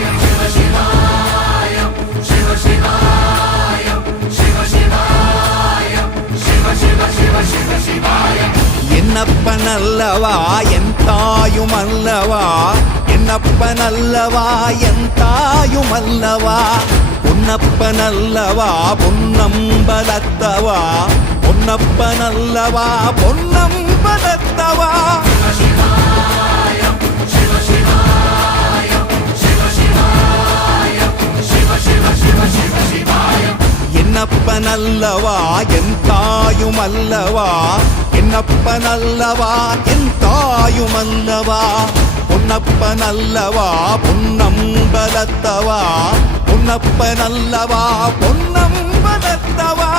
என்னப்பனல்லவா என் தாயுமல்லவா, என்னப்பனல்லவா என் தாயுமல்லவா, பொன்னப்பனல்லவா பொன்னம்பலத்தவா, பொன்னப்பனல்லவா பொன்னம்பலத்தவா. என்னப்பனல்லவா என் தாயுமல்லவா, என்னப்பனல்லவா என் தாயுமல்லவா, பொன்னப்பனல்லவா பொன்னம்பலத்தவா, பொன்னப்பனல்லவா பொன்னம்பலத்தவா.